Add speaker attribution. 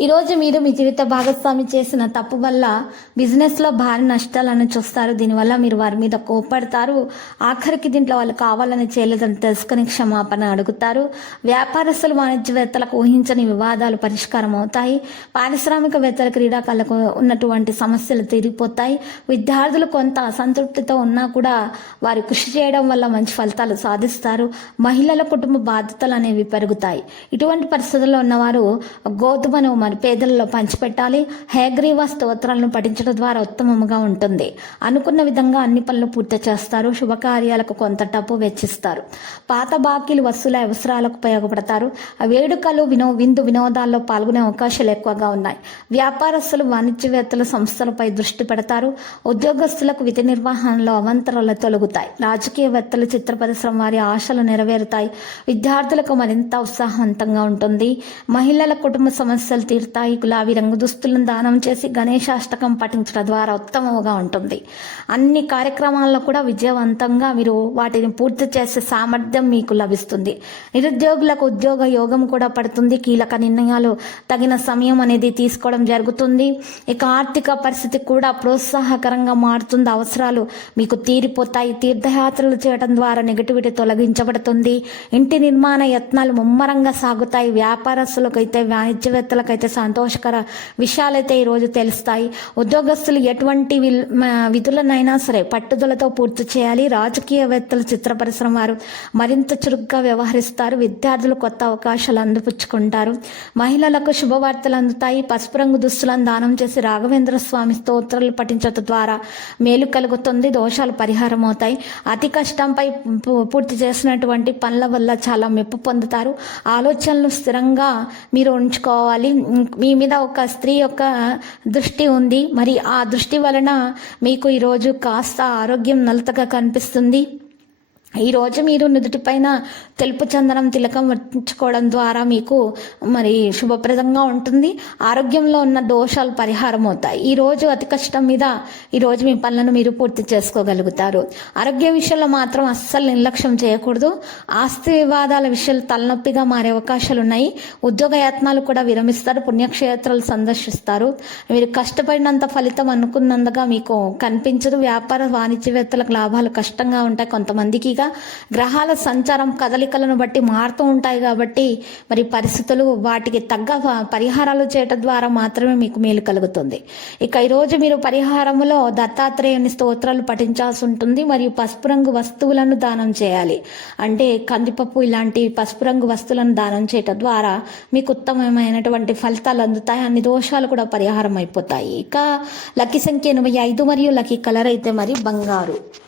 Speaker 1: ఈరోజు మీరు మీ జీవిత భాగస్వామి చేసిన తప్పు వల్ల బిజినెస్లో భారీ నష్టాలను చూస్తారు. దీనివల్ల మీరు వారి మీద కోపడతారు. ఆఖరికి దీంట్లో వాళ్ళు కావాలని చేయలేదని తెలుసుకుని క్షమాపణ అడుగుతారు. వ్యాపారస్తులు వాణిజ్యవేత్తలకు ఊహించని వివాదాలు పరిష్కారం అవుతాయి. పారిశ్రామికవేత్తల క్రీడాకారులకు ఉన్నటువంటి సమస్యలు తీరిపోతాయి. విద్యార్థులు కొంత అసంతృప్తితో ఉన్నా కూడా వారు కృషి చేయడం వల్ల మంచి ఫలితాలు సాధిస్తారు. మహిళల కుటుంబ బాధ్యతలు అనేవి పెరుగుతాయి. ఇటువంటి పరిస్థితుల్లో ఉన్నవారు గోధుమను మరి పేదలలో పంచిపెట్టాలి. హేగ్రీవ స్తోత్రాలను పఠించడం ద్వారా ఉత్తమముగా ఉంటుంది. అనుకున్న విధంగా అన్ని పనులు పూర్తి చేస్తారు. శుభకార్యాలకు కొంత డబ్బు వెచ్చిస్తారు. పాత బాకీలు వస్తువుల అవసరాలకు ఉపయోగపడతారు. వేడుకలు వినో విందు వినోదాల్లో పాల్గొనే అవకాశాలు ఎక్కువగా ఉన్నాయి. వ్యాపారస్తులు వాణిజ్యవేత్తల సంస్థలపై దృష్టి పెడతారు. ఉద్యోగస్తులకు విధి నిర్వహణలో అవంతరాలు తొలగుతాయి. రాజకీయవేత్తలు చిత్ర పరిశ్రమ వారి ఆశలు నెరవేరుతాయి. విద్యార్థులకు మరింత ఉత్సాహవంతంగా ఉంటుంది. మహిళల కుటుంబ సమస్యలు తీర్థాయి గులాబీ రంగు దుస్తులను దానం చేసి గణేశాష్టకం పఠించడం ద్వారా ఉత్తమముగా ఉంటుంది. అన్ని కార్యక్రమాల్లో కూడా విజయవంతంగా మీరు వాటిని పూర్తి చేసే సామర్థ్యం మీకు లభిస్తుంది. నిరుద్యోగులకు ఉద్యోగ యోగం కూడా పడుతుంది. కీలక నిర్ణయాలు తగిన సమయం అనేది తీసుకోవడం జరుగుతుంది. ఇక ఆర్థిక పరిస్థితి కూడా ప్రోత్సాహకరంగా మారుతుంది. అవసరాలు మీకు తీరిపోతాయి. తీర్థయాత్రలు చేయడం ద్వారా నెగటివిటీ తొలగించబడుతుంది. ఇంటి నిర్మాణ యత్నాలు ముమ్మరంగా సాగుతాయి. వ్యాపారస్తులకైతే వాణిజ్యవేత్తలకైతే సంతోషకర విషయాలైతే ఈరోజు తెలుస్తాయి. ఉద్యోగస్తులు ఎటువంటి విల్- విధులనైనా సరే పట్టుదలతో పూర్తి చేయాలి. రాజకీయవేత్తలు చిత్ర పరిశ్రమ వారు మరింత చురుగ్గా వ్యవహరిస్తారు. విద్యార్థులు కొత్త అవకాశాలు అందిపుచ్చుకుంటారు. మహిళలకు శుభవార్తలు అందుతాయి. పసుపు రంగు దుస్తులను దానం చేసి రాఘవేంద్ర స్వామి స్తోత్రాలు పఠించడం ద్వారా మేలు కలుగుతుంది. దోషాలు పరిహారం అవుతాయి. అతి కష్టంపై పూ- పూర్తి చేసినటువంటి పనుల వల్ల చాలా మెప్పు పొందుతారు. ఆలోచనలు స్థిరంగా మీరు ఉంచుకోవాలి. మీ మీద ఒక స్త్రీ యొక్క దృష్టి ఉంది. మరి ఆ దృష్టి వలన మీకు ఈరోజు కాస్త ఆరోగ్యం నలతగా కనిపిస్తుంది. ఈరోజు మీరు నుదుటిపైన తెలుపు చందనం తిలకం వర్తించుకోవడం ద్వారా మీకు మరి శుభప్రదంగా ఉంటుంది. ఆరోగ్యంలో ఉన్న దోషాలు పరిహారం అవుతాయి. ఈరోజు అతి కష్టం మీద ఈరోజు మీ పనులను మీరు పూర్తి చేసుకోగలుగుతారు. ఆరోగ్య విషయంలో మాత్రం అస్సలు నిర్లక్ష్యం చేయకూడదు. ఆస్తి వివాదాల విషయాలు తలనొప్పిగా మారే అవకాశాలు ఉన్నాయి. ఉద్యోగ యత్నాలు కూడా విరమిస్తారు. పుణ్యక్షేత్రాలు సందర్శిస్తారు. మీరు కష్టపడినంత ఫలితం అనుకున్నందుగా మీకు కనిపించదు. వ్యాపార వాణిజ్యవేత్తలకు లాభాలు కష్టంగా ఉంటాయి. కొంతమందికి ఇక గ్రహాల సంచారం కదలికలను బట్టి మారుతూ ఉంటాయి కాబట్టి మరి పరిస్థితులు వాటికి తగ్గ ప- పరిహారాలు చేయటం ద్వారా మాత్రమే మీకు మేలు కలుగుతుంది. ఇక ఈరోజు మీరు పరిహారములో దత్తాత్రేయుని స్తోత్రాలు పఠించాల్సి ఉంటుంది మరియు పసుపు రంగు వస్తువులను దానం చేయాలి. అంటే కందిపప్పు ఇలాంటి పసుపు రంగు వస్తువులను దానం చేయటం ద్వారా మీకు ఉత్తమమైనటువంటి ఫలితాలు అందుతాయి. అన్ని దోషాలు కూడా పరిహారం అయిపోతాయి. ఇక లక్కీ సంఖ్య ఎనభై ఐదు మరియు లక్కీ కలర్ అయితే మరి బంగారు.